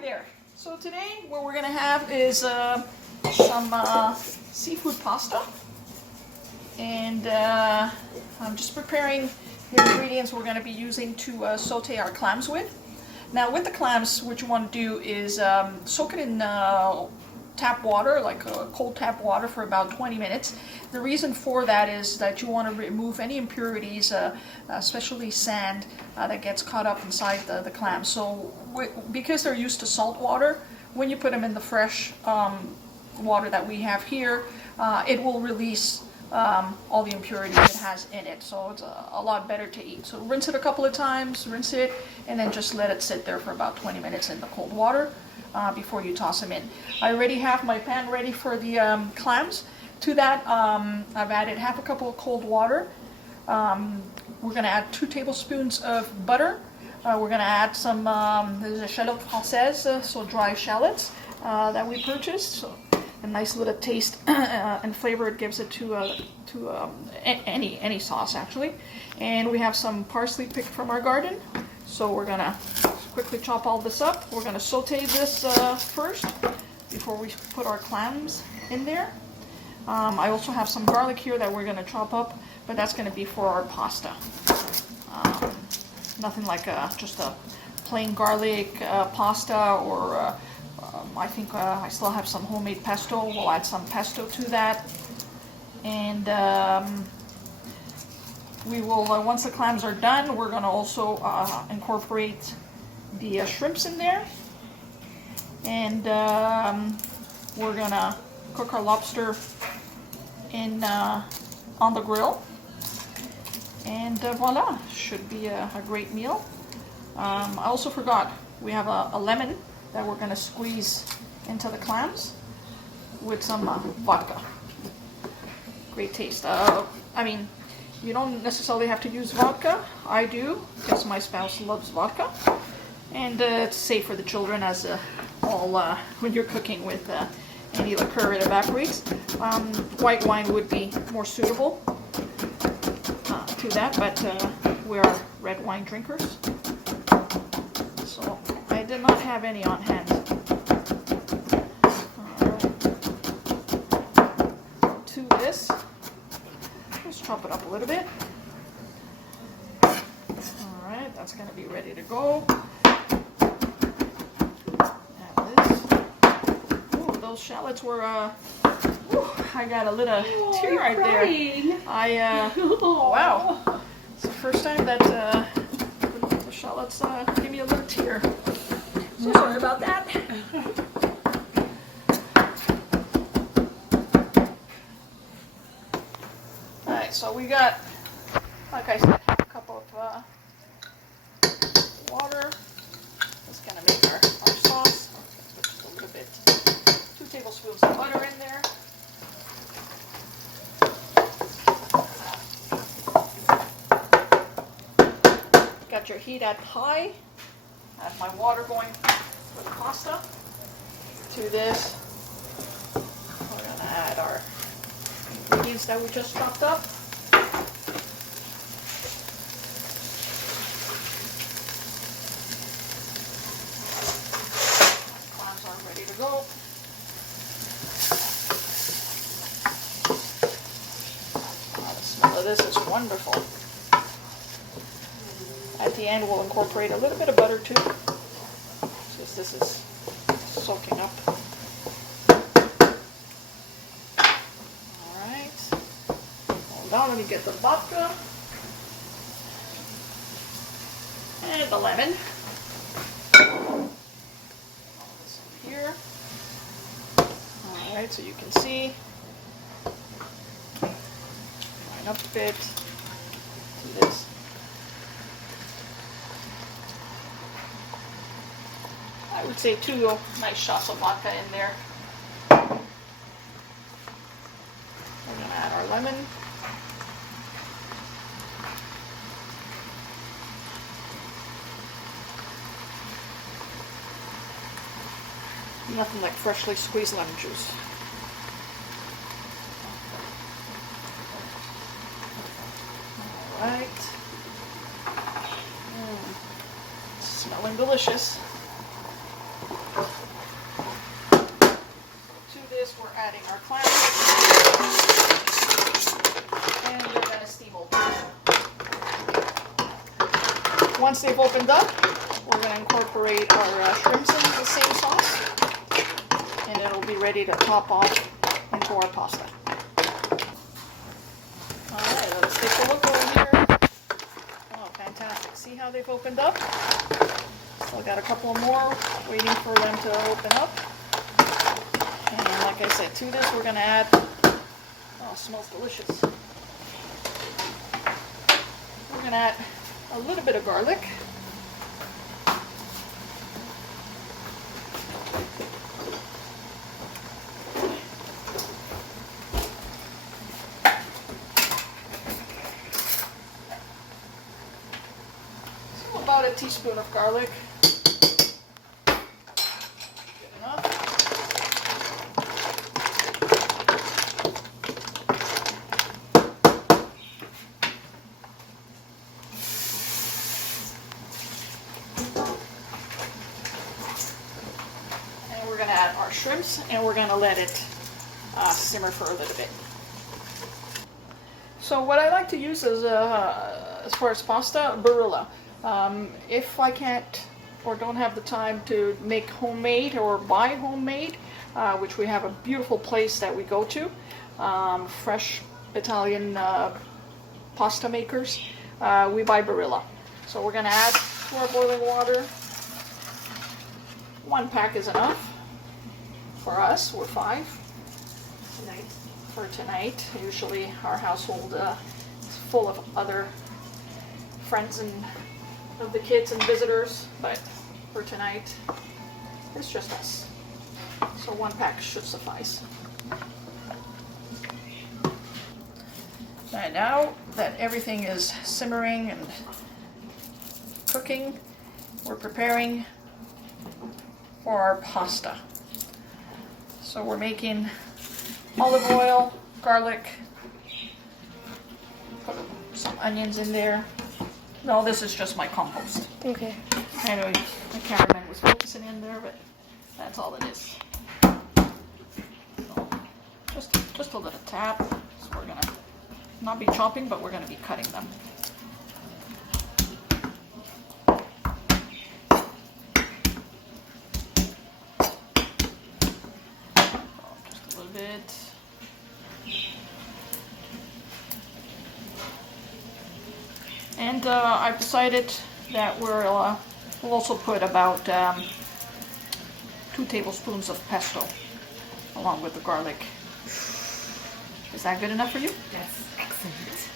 there. So today what we're going to have is some seafood pasta. And I'm just preparing the ingredients we're going to be using to saute our clams with. Now with the clams, what you want to do is soak it in tap water, like cold tap water, for about 20 minutes. The reason for that is that you want to remove any impurities, especially sand, that gets caught up inside the clams. So because they're used to salt water, when you put them in the fresh water that we have here, it will release all the impurities it has in it, so it's a lot better to eat. So rinse it a couple of times, rinse it, and then just let it sit there for about 20 minutes in the cold water before you toss them in. I already have my pan ready for the clams. To that, I've added half a cup of cold water. We're going to add 2 tablespoons of butter. We're going to add some this is a shallot française, so dry shallots that we purchased. So a nice little taste and flavor it gives it to any sauce actually. And we have some parsley picked from our garden. So we're gonna quickly chop all this up. We're gonna saute this first before we put our clams in there. I also have some garlic here that we're gonna chop up, but that's gonna be for our pasta. Nothing like just a plain garlic pasta, or I think I still have some homemade pesto. We'll add some pesto to that. And we will, once the clams are done, we're going to also incorporate the shrimps in there. And we're going to cook our lobster in on the grill. And voila, should be a great meal. I also forgot, we have a lemon that we're going to squeeze into the clams with some vodka. Great taste. I mean, you don't necessarily have to use vodka. I do, because my spouse loves vodka. And it's safe for the children, as when you're cooking with any liqueur, it evaporates. White wine would be more suitable to that, but we're red wine drinkers. So I did not have any on hand. To this, let's chop it up a little bit. Alright, that's going to be ready to go. And this. Ooh, those shallots were, I got a little tear right there. Wow. It's the first time that the shallots give me a little tear. So sorry about that. Alright, so we got, like I said, half a cup of water. That's going to make our sauce. Just a little bit. 2 tablespoons of butter in there. Got your heat at high. Add my water going for the pasta. To this, we're going to add our ingredients that we just chopped up. Clams are ready to go. Oh, the smell of this is wonderful. At the end, we'll incorporate a little bit of butter too, since this is soaking up. Alright. Hold on, let me get the vodka. And the lemon. This in here. Alright, so you can see. Line up a bit. Do this. I would say 2 nice shots of vodka in there. We're going to add our lemon. Nothing like freshly squeezed lemon juice. Alright. Smelling delicious. adding our clams. And we're going to steam open. Once they've opened up, we're going to incorporate our shrimps into the same sauce. And it'll be ready to top off into our pasta. Alright, let's take a look over here. Oh, fantastic. See how they've opened up? Still got a couple more waiting for them to open up. And like I said, to this we're going to add, oh, it smells delicious. We're going to add a little bit of garlic. About a teaspoon of garlic. Good enough. And we're going to add our shrimps and we're going to let it simmer for a little bit. So what I like to use is, as far as pasta, Barilla. If I can't or don't have the time to make homemade or buy homemade, which we have a beautiful place that we go to, fresh Italian pasta makers, we buy Barilla. So we're going to add to our boiling water. 1 pack is enough. For us, we're 5 Tonight. for tonight. Usually our household is full of other friends and of the kids and visitors, but for tonight it's just us. So 1 pack should suffice. And now that everything is simmering and cooking, we're preparing for our pasta. So we're making olive oil, garlic, put some onions in there. No, this is just my compost. Okay. I know the cameraman was focusing in there, but that's all it is. So just a little tap. So we're gonna not be chopping, but we're gonna be cutting them. Just a little bit. And I've decided that we'll also put about 2 tablespoons of pesto along with the garlic. Is that good enough for you? Yes, excellent.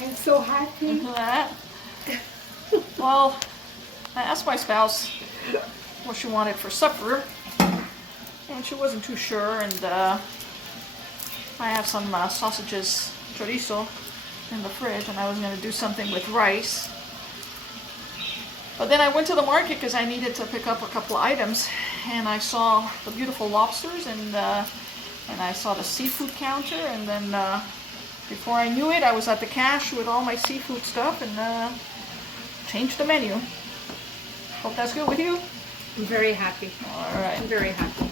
I'm so happy. That. Well, I asked my spouse what she wanted for supper, and she wasn't too sure, and I have some sausages, chorizo, in the fridge, and I was going to do something with rice. But then I went to the market because I needed to pick up a couple of items, and I saw the beautiful lobsters, and I saw the seafood counter, and then before I knew it, I was at the cash with all my seafood stuff and changed the menu. Hope that's good with you. I'm very happy. All right. I'm very happy.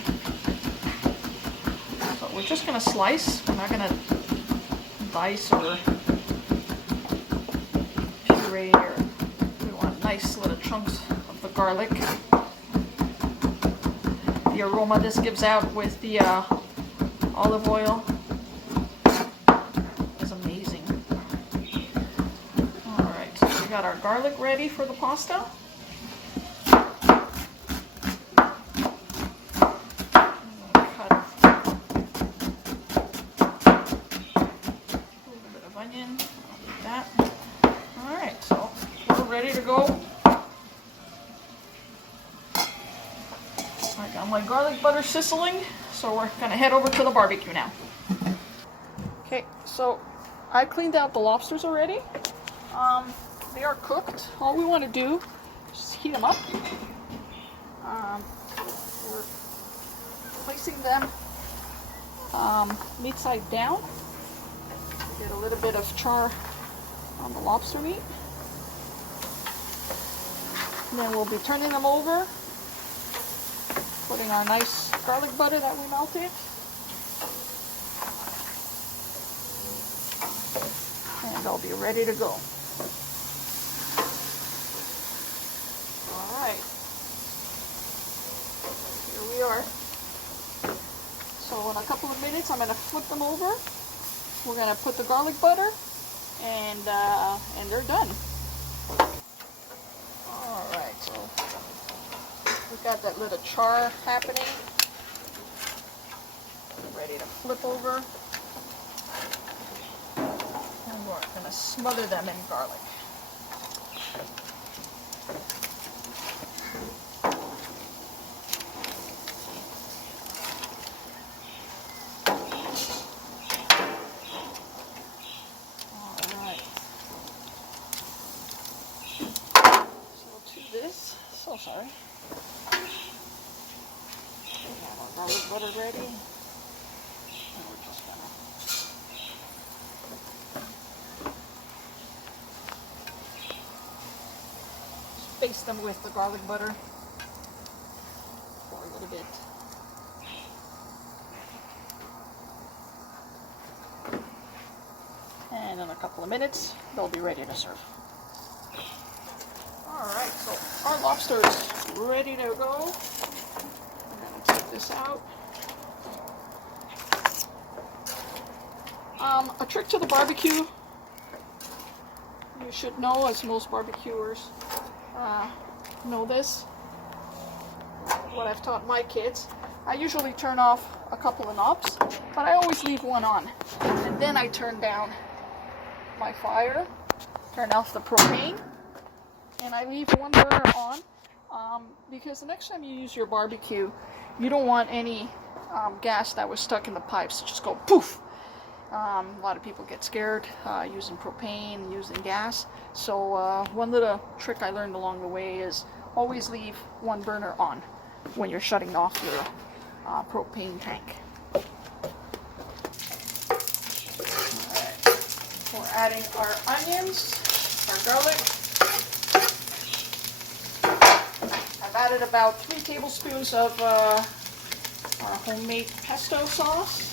So we're just going to slice. We're not going to dice or puree, or we want nice little chunks of the garlic. The aroma this gives out with the olive oil is amazing. Alright, so we got our garlic ready for the pasta. Ready to go. I got my garlic butter sizzling, so we're gonna head over to the barbecue now. Okay, so I cleaned out the lobsters already. They are cooked. All we want to do is just heat them up. We're placing them meat side down. Get a little bit of char on the lobster meat. Then we'll be turning them over, putting our nice garlic butter that we melted, they'll be ready to go. All right, here we are. So in a couple of minutes, I'm gonna flip them over. We're gonna put the garlic butter, and they're done. All right, so we've got that little char happening. Ready to flip over. And we're gonna smother them in garlic. So sorry. We have our garlic butter ready. And we're just gonna space them with the garlic butter for a little bit. And in a couple of minutes, they'll be ready to serve. Alright, so our lobster is ready to go. I'm going to take this out. A trick to the barbecue, you should know, as most barbecuers know this, what I've taught my kids. I usually turn off a couple of knobs, but I always leave one on. And then I turn down my fire, turn off the propane, and I leave one burner on because the next time you use your barbecue, you don't want any gas that was stuck in the pipes to just go poof. A lot of people get scared using propane, using gas. So one little trick I learned along the way is always leave one burner on when you're shutting off your propane tank. Alright, we're adding our onions, our garlic. I've added about 3 tablespoons of our homemade pesto sauce.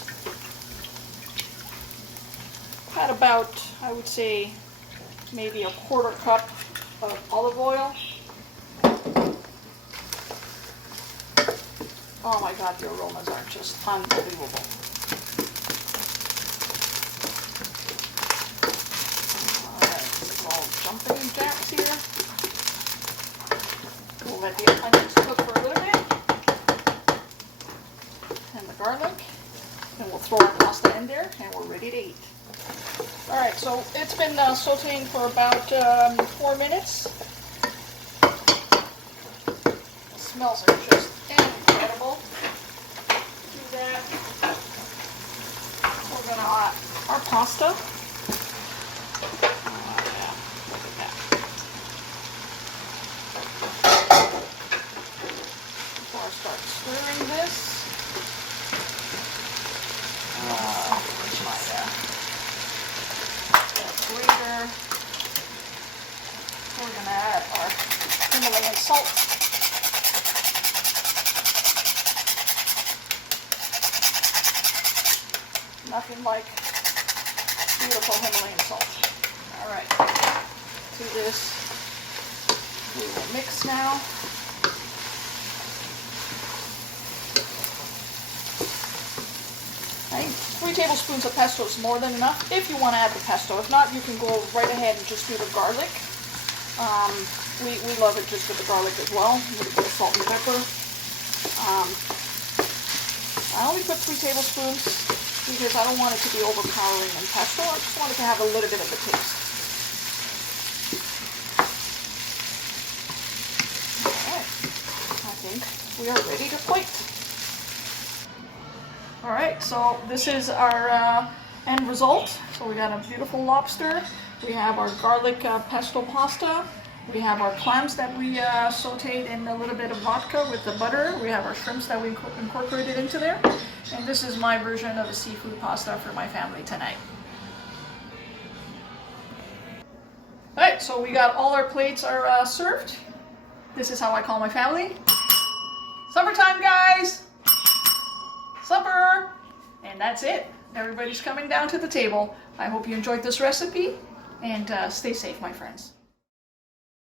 Had about, I would say, maybe a 1/4 cup of olive oil. Oh my God, the aromas are just unbelievable. Alright, it's all jumping jacks here. We'll let the onions cook for a little bit. And the garlic. And we'll throw our pasta in there and we're ready to eat. Alright, so it's been sauteing for about 4 minutes. The smells are just incredible. Do that. We're going to add our pasta. Before I start stirring this, where's my grater? We're going to add our Himalayan salt. Nothing like beautiful Himalayan salt. Alright, do this. We will mix now. I think 3 tablespoons of pesto is more than enough if you want to add the pesto. If not, you can go right ahead and just do the garlic. We love it just with the garlic as well. A little bit of salt and pepper. I only put 3 tablespoons because I don't want it to be overpowering in pesto. I just want it to have a little bit of a taste. Alright, I think we are ready to plate. Alright, so this is our end result. So we got a beautiful lobster. We have our garlic pesto pasta. We have our clams that we sauteed in a little bit of vodka with the butter. We have our shrimps that we incorporated into there. And this is my version of a seafood pasta for my family tonight. Alright, so we got all our plates are served. This is how I call my family. Supper time, guys! Supper! And that's it. Everybody's coming down to the table. I hope you enjoyed this recipe. and stay safe, my friends.